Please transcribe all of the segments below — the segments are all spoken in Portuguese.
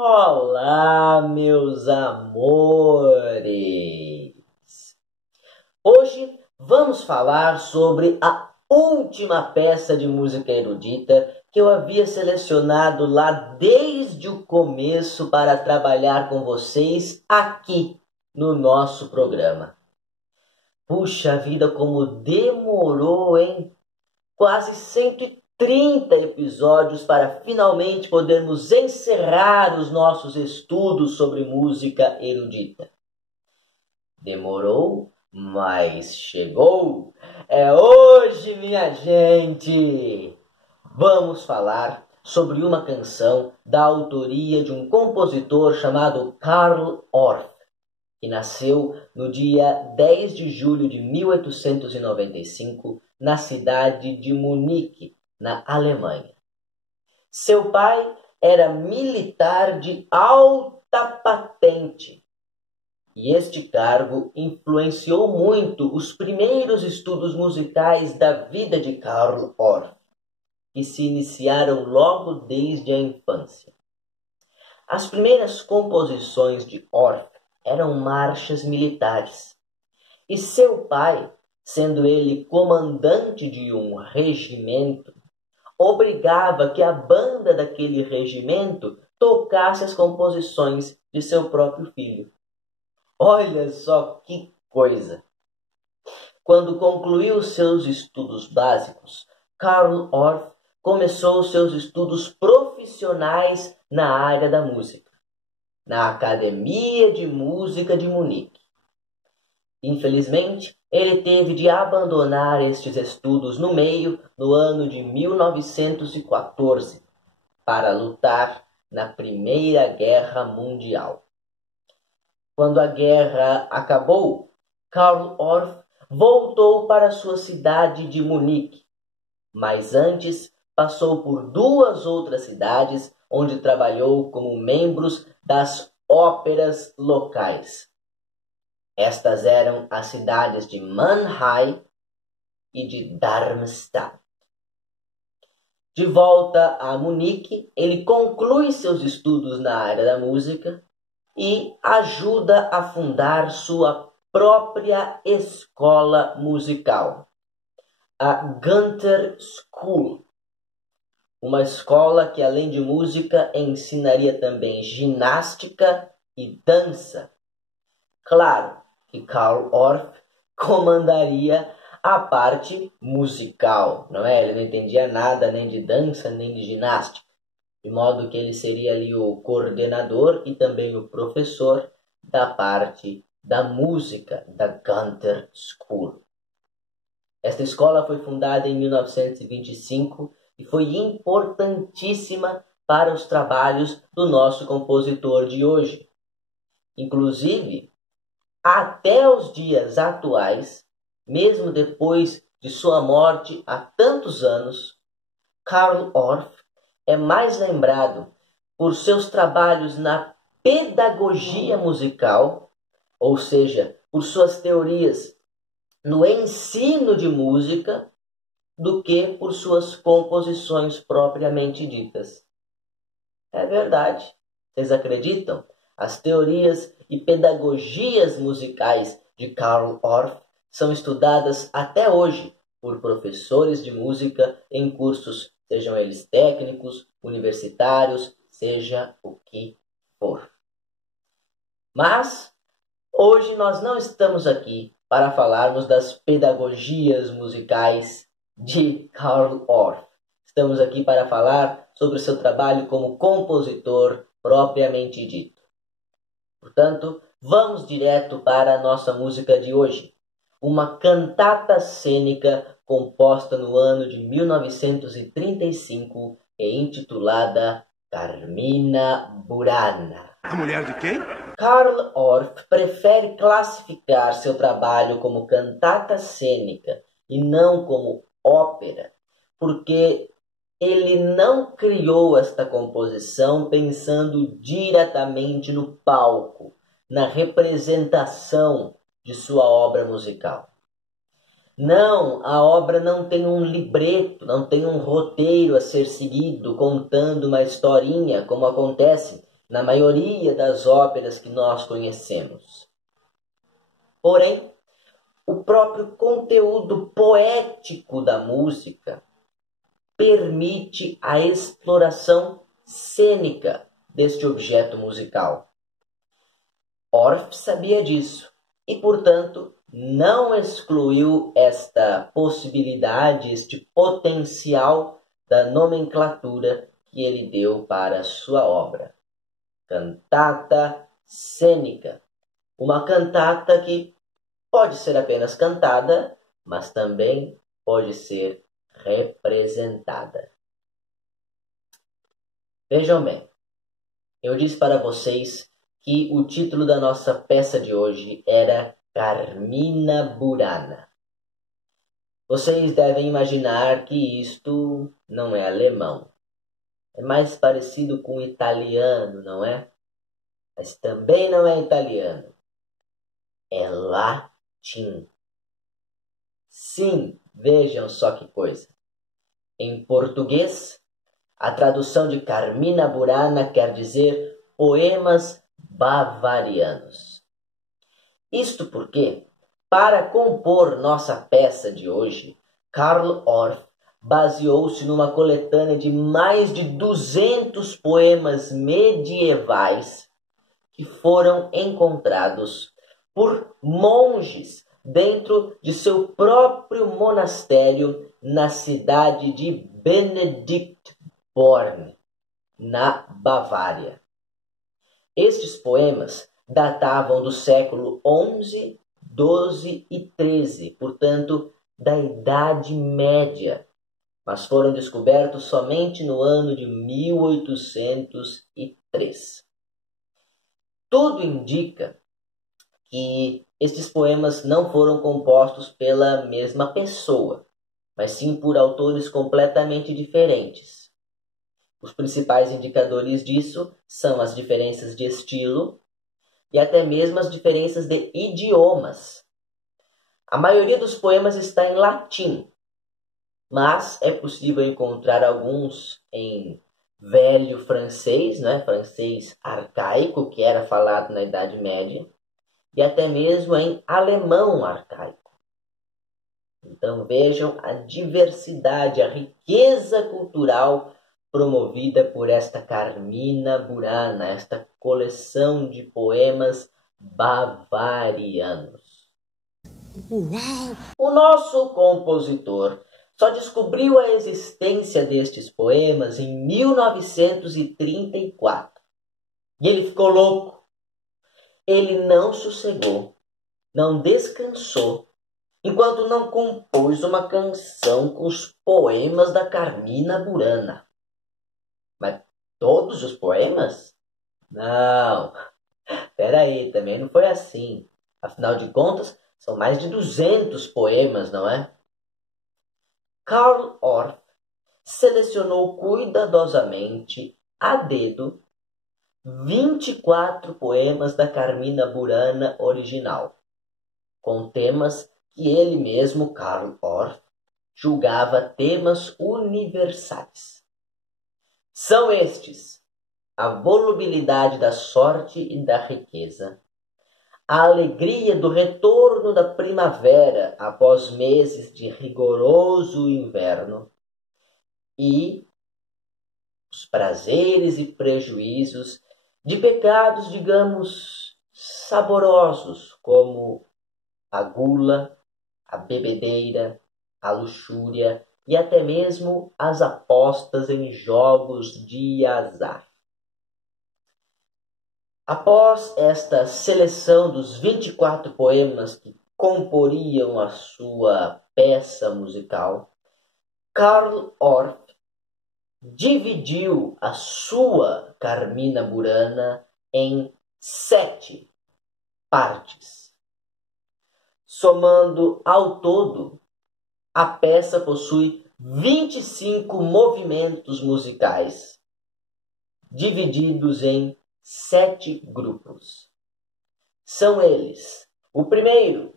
Olá, meus amores! Hoje vamos falar sobre a última peça de música erudita que eu havia selecionado lá desde o começo para trabalhar com vocês aqui no nosso programa. Puxa vida, como demorou, hein? Quase 130 episódios para finalmente podermos encerrar os nossos estudos sobre música erudita. Demorou, mas chegou! É hoje, minha gente! Vamos falar sobre uma canção da autoria de um compositor chamado Carl Orff, que nasceu no dia 10 de julho de 1895, na cidade de Munique, na Alemanha. Seu pai era militar de alta patente, e este cargo influenciou muito os primeiros estudos musicais da vida de Carl Orff, que se iniciaram logo desde a infância. As primeiras composições de Orff eram marchas militares, e seu pai, sendo ele comandante de um regimento, obrigava que a banda daquele regimento tocasse as composições de seu próprio filho. Olha só que coisa! Quando concluiu seus estudos básicos, Carl Orff começou seus estudos profissionais na área da música, na Academia de Música de Munique. Infelizmente, ele teve de abandonar estes estudos no ano de 1914, para lutar na Primeira Guerra Mundial. Quando a guerra acabou, Carl Orff voltou para sua cidade de Munique, mas antes passou por duas outras cidades onde trabalhou como membros das óperas locais. Estas eram as cidades de Mannheim e de Darmstadt. De volta a Munique, ele conclui seus estudos na área da música e ajuda a fundar sua própria escola musical, a Gunther School, uma escola que, além de música, ensinaria também ginástica e dança. Claro que Carl Orff comandaria a parte musical, não é? Ele não entendia nada nem de dança, nem de ginástica, de modo que ele seria ali o coordenador e também o professor da parte da música da Gunther School. Esta escola foi fundada em 1925 e foi importantíssima para os trabalhos do nosso compositor de hoje. Inclusive, até os dias atuais, mesmo depois de sua morte há tantos anos, Carl Orff é mais lembrado por seus trabalhos na pedagogia musical, ou seja, por suas teorias no ensino de música, do que por suas composições propriamente ditas. É verdade. Vocês acreditam? As teorias e pedagogias musicais de Carl Orff são estudadas até hoje por professores de música em cursos, sejam eles técnicos, universitários, seja o que for. Mas hoje nós não estamos aqui para falarmos das pedagogias musicais de Carl Orff. Estamos aqui para falar sobre o seu trabalho como compositor propriamente dito. Portanto, vamos direto para a nossa música de hoje. Uma cantata cênica composta no ano de 1935 e intitulada Carmina Burana. A mulher de quem? Carl Orff prefere classificar seu trabalho como cantata cênica e não como ópera, porque ele não criou esta composição pensando diretamente no palco, na representação de sua obra musical. Não, a obra não tem um libreto, não tem um roteiro a ser seguido, contando uma historinha, como acontece na maioria das óperas que nós conhecemos. Porém, o próprio conteúdo poético da música permite a exploração cênica deste objeto musical. Orff sabia disso e, portanto, não excluiu esta possibilidade, este potencial da nomenclatura que ele deu para sua obra. Cantata cênica. Uma cantata que pode ser apenas cantada, mas também pode ser representada. Vejam bem, eu disse para vocês que o título da nossa peça de hoje era Carmina Burana. Vocês devem imaginar que isto não é alemão. É mais parecido com italiano, não é? Mas também não é italiano. É latim. Sim, vejam só que coisa. Em português, a tradução de Carmina Burana quer dizer poemas bavarianos. Isto porque, para compor nossa peça de hoje, Carl Orff baseou-se numa coletânea de mais de 200 poemas medievais que foram encontrados por monges dentro de seu próprio monastério na cidade de Benedictborn, na Bavária. Estes poemas datavam do século XI, XII e XIII, portanto, da Idade Média, mas foram descobertos somente no ano de 1803. Tudo indica que estes poemas não foram compostos pela mesma pessoa, mas sim por autores completamente diferentes. Os principais indicadores disso são as diferenças de estilo e até mesmo as diferenças de idiomas. A maioria dos poemas está em latim, mas é possível encontrar alguns em velho francês, francês arcaico, que era falado na Idade Média, e até mesmo em alemão arcaico. Então vejam a diversidade, a riqueza cultural promovida por esta Carmina Burana, esta coleção de poemas bavarianos. Uau! O nosso compositor só descobriu a existência destes poemas em 1934. E ele ficou louco. Ele não sossegou, não descansou, enquanto não compôs uma canção com os poemas da Carmina Burana. Mas todos os poemas? Não. Peraí, também não foi assim. Afinal de contas, são mais de 200 poemas, não é? Carl Orff selecionou cuidadosamente, a dedo, 24 poemas da Carmina Burana original, com temas que ele mesmo, Carl Orff, julgava temas universais. São estes: a volubilidade da sorte e da riqueza, a alegria do retorno da primavera após meses de rigoroso inverno e os prazeres e prejuízos de pecados, digamos, saborosos, como a gula, a bebedeira, a luxúria e até mesmo as apostas em jogos de azar. Após esta seleção dos 24 poemas que comporiam a sua peça musical, Carl Orff dividiu a sua Carmina Burana em 7 partes. Somando ao todo, a peça possui 25 movimentos musicais, divididos em 7 grupos. São eles: o primeiro,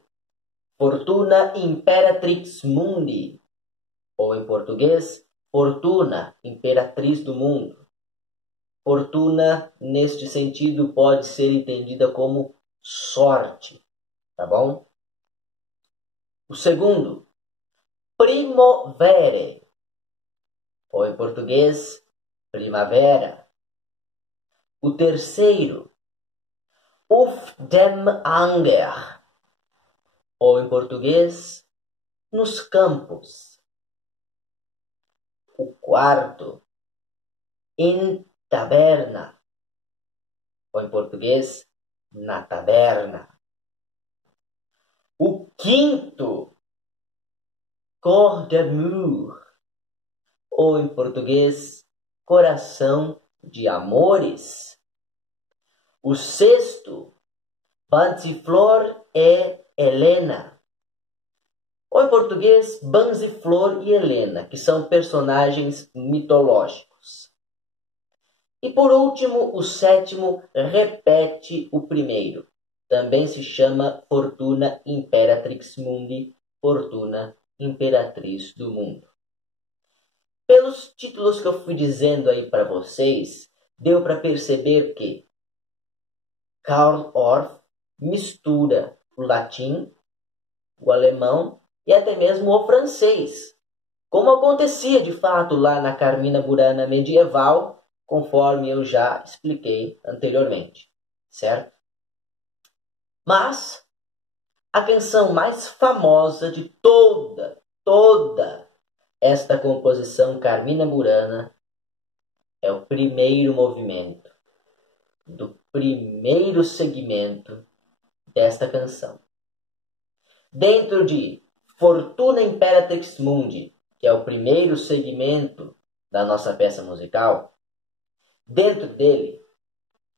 Fortuna Imperatrix Mundi, ou em português, Fortuna, Imperatriz do Mundo. Fortuna, neste sentido, pode ser entendida como sorte, tá bom? O segundo, primovere, ou em português, primavera. O terceiro, auf dem Anger, ou em português, nos campos. O quarto, in taberna, ou em português, na taberna. O quinto, cœur d'amour, ou em português, coração de amores. O sexto, Banziflor e Helena, ou em português, Banziflor e Helena, que são personagens mitológicos. E por último, o sétimo repete o primeiro. Também se chama Fortuna Imperatrix Mundi, Fortuna Imperatriz do Mundo. Pelos títulos que eu fui dizendo aí para vocês, deu para perceber que Karl Orff mistura o latim, o alemão e até mesmo o francês, como acontecia de fato lá na Carmina Burana medieval, conforme eu já expliquei anteriormente, certo? Mas a canção mais famosa de toda esta composição Carmina Burana é o primeiro movimento do primeiro segmento desta canção. Dentro de Fortuna Imperatrix Mundi, que é o primeiro segmento da nossa peça musical, dentro dele,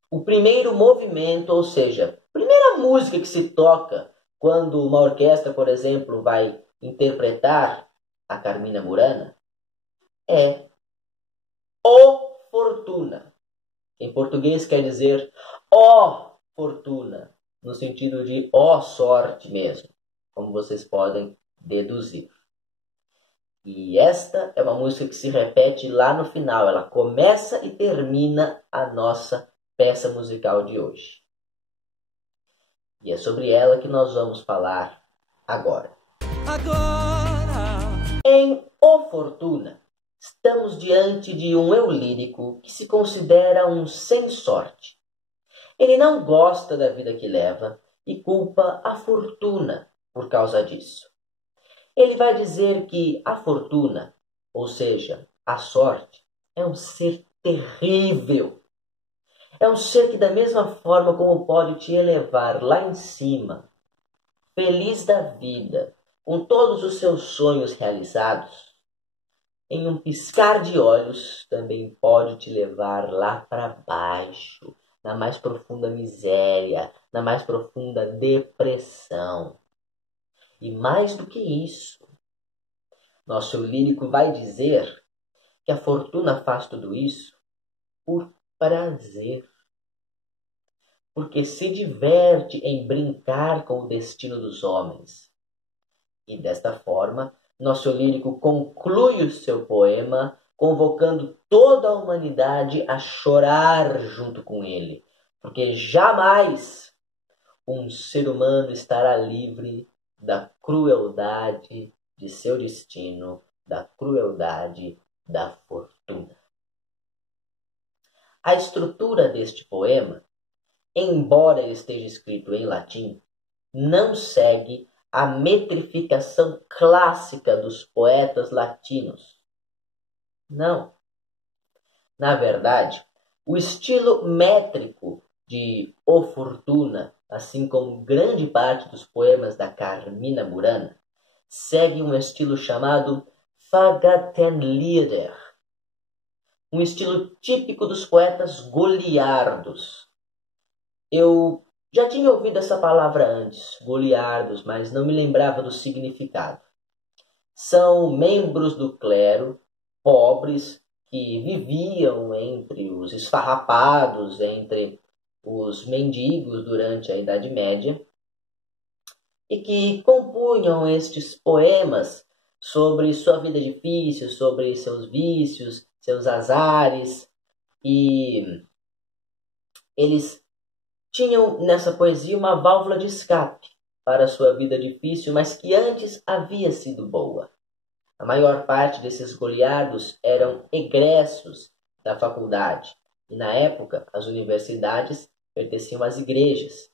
o primeiro movimento, ou seja, a primeira música que se toca quando uma orquestra, por exemplo, vai interpretar a Carmina Burana, é O Fortuna. Em português quer dizer ó fortuna, no sentido de ó sorte mesmo, como vocês podem deduzir. E esta é uma música que se repete lá no final, ela começa e termina a nossa peça musical de hoje. E é sobre ela que nós vamos falar agora. Em O Fortuna, estamos diante de um eu lírico que se considera um sem sorte. Ele não gosta da vida que leva e culpa a fortuna por causa disso. Ele vai dizer que a fortuna, ou seja, a sorte, é um ser terrível. É um ser que da mesma forma como pode te elevar lá em cima, feliz da vida, com todos os seus sonhos realizados, em um piscar de olhos também pode te levar lá para baixo, na mais profunda miséria, na mais profunda depressão. E mais do que isso, nosso lírico vai dizer que a fortuna faz tudo isso por prazer, porque se diverte em brincar com o destino dos homens. E desta forma, nosso lírico conclui o seu poema convocando toda a humanidade a chorar junto com ele, porque jamais um ser humano estará livre da crueldade de seu destino, da crueldade da fortuna. A estrutura deste poema, embora ele esteja escrito em latim, não segue a metrificação clássica dos poetas latinos. Não. Na verdade, o estilo métrico de O Fortuna, assim como grande parte dos poemas da Carmina Burana, segue um estilo chamado Fagatellieder, um estilo típico dos poetas goliardos. Eu já tinha ouvido essa palavra antes, goliardos, mas não me lembrava do significado. São membros do clero, pobres, que viviam entre os esfarrapados, entre os mendigos durante a Idade Média, e que compunham estes poemas sobre sua vida difícil, sobre seus vícios, seus azares, E eles tinham nessa poesia uma válvula de escape para a sua vida difícil, mas que antes havia sido boa. A maior parte desses goliardos eram egressos da faculdade, e na época as universidades pertenciam às igrejas.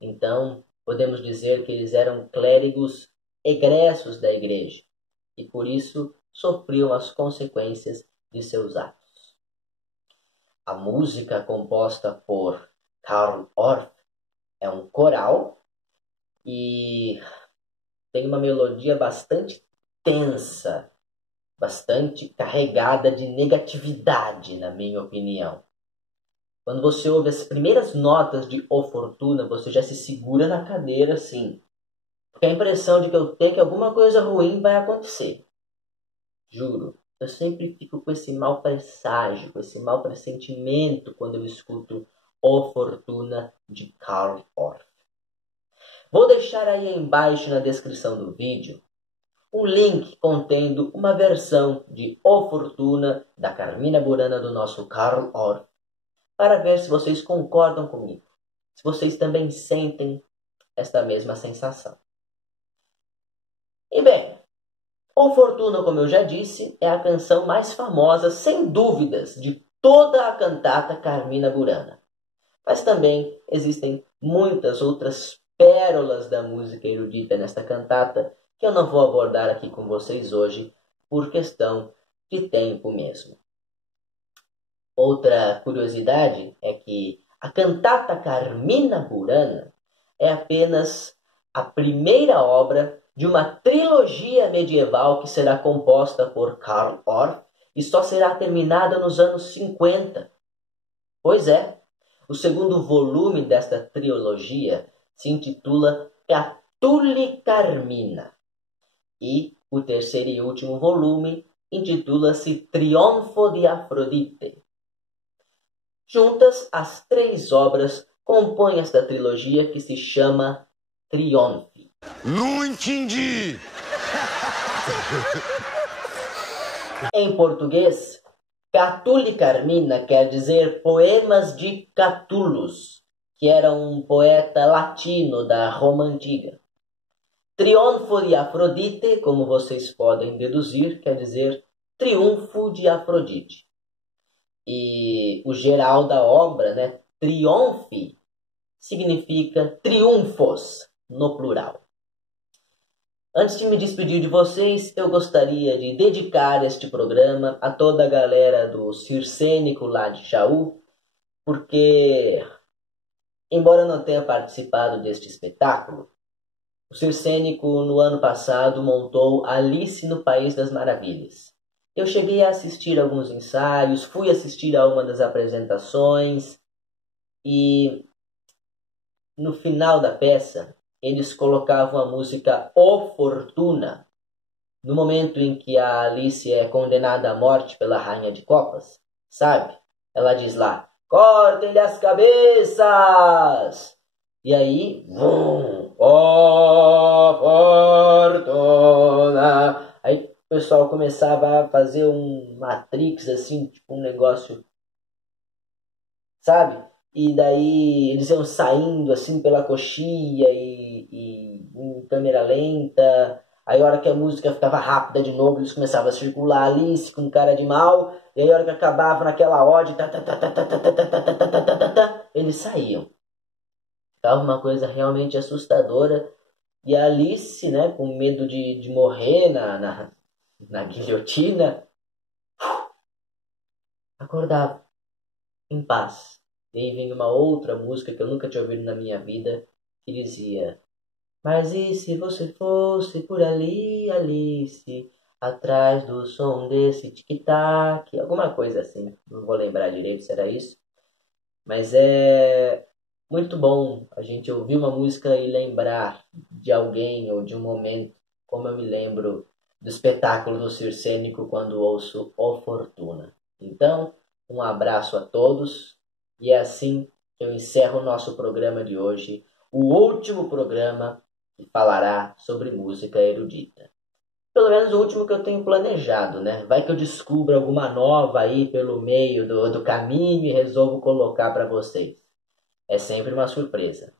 Então, podemos dizer que eles eram clérigos egressos da igreja, e por isso sofriam as consequências de seus atos. A música composta por Karl Orff é um coral e tem uma melodia bastante tensa, bastante carregada de negatividade, na minha opinião. Quando você ouve as primeiras notas de O Fortuna, você já se segura na cadeira assim, porque a impressão de que eu tenho que alguma coisa ruim vai acontecer. Juro, eu sempre fico com esse mau presságio, com esse mau pressentimento quando eu escuto O Fortuna de Karl Orff. Vou deixar aí embaixo na descrição do vídeo um link contendo uma versão de O Fortuna da Carmina Burana do nosso Karl Orff, para ver se vocês concordam comigo, se vocês também sentem esta mesma sensação. E bem, O Fortuna, como eu já disse, é a canção mais famosa, sem dúvidas, de toda a cantata Carmina Burana. Mas também existem muitas outras pérolas da música erudita nesta cantata que eu não vou abordar aqui com vocês hoje por questão de tempo mesmo. Outra curiosidade é que a cantata Carmina Burana é apenas a primeira obra de uma trilogia medieval que será composta por Karl Orff e só será terminada nos anos 50. Pois é, o segundo volume desta trilogia se intitula Catulli Carmina e o terceiro e último volume intitula-se Trionfo di Afrodite. Juntas, as três obras compõem esta trilogia que se chama Triunfi. Não entendi! Em português, Catulli Carmina quer dizer Poemas de Catulus, que era um poeta latino da Roma Antiga. Trionfo di Afrodite, como vocês podem deduzir, quer dizer Triunfo de Afrodite. E o geral da obra, né, Triunfi, significa triunfos, no plural. Antes de me despedir de vocês, eu gostaria de dedicar este programa a toda a galera do Circênico lá de Jaú, porque, embora eu não tenha participado deste espetáculo, o Circênico no ano passado montou Alice no País das Maravilhas. Eu cheguei a assistir alguns ensaios, fui assistir a uma das apresentações e no final da peça eles colocavam a música O Fortuna no momento em que a Alice é condenada à morte pela Rainha de Copas, sabe? Ela diz lá, cortem-lhe as cabeças! E aí, O Fortuna! Aí o pessoal começava a fazer um Matrix, assim, tipo um negócio, sabe? E daí eles iam saindo, assim, pela coxia e em câmera lenta. Aí a hora que a música ficava rápida de novo, eles começavam a circular Alice com cara de mal. E aí a hora que acabava naquela ode, eles saíam. Ficava uma coisa realmente assustadora. E a Alice, né, com medo de morrer na guilhotina, acordava em paz. E aí vem uma outra música que eu nunca tinha ouvido na minha vida, que dizia: mas e se você fosse por ali, Alice, atrás do som desse tic-tac, alguma coisa assim, não vou lembrar direito se era isso, mas é muito bom a gente ouvir uma música e lembrar de alguém ou de um momento, como eu me lembro do espetáculo do Circênico quando ouço O Fortuna. Então, um abraço a todos e é assim que eu encerro o nosso programa de hoje, o último programa que falará sobre música erudita. Pelo menos o último que eu tenho planejado, né? Vai que eu descubro alguma nova aí pelo meio do caminho e resolvo colocar para vocês. É sempre uma surpresa.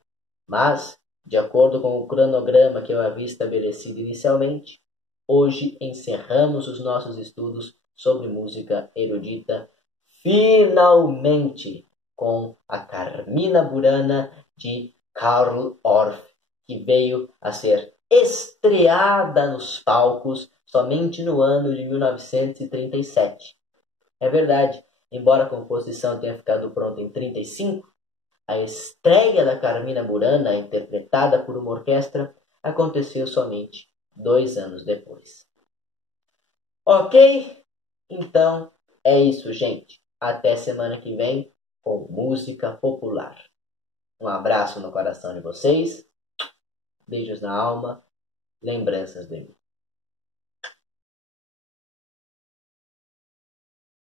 Mas, de acordo com o cronograma que eu havia estabelecido inicialmente, hoje encerramos os nossos estudos sobre música erudita, finalmente, com a Carmina Burana de Karl Orff, que veio a ser estreada nos palcos somente no ano de 1937. É verdade, embora a composição tenha ficado pronta em 1935, a estreia da Carmina Burana, interpretada por uma orquestra, aconteceu somente 2 anos depois. Ok? Então é isso, gente. Até semana que vem com música popular. Um abraço no coração de vocês, beijos na alma, lembranças de mim.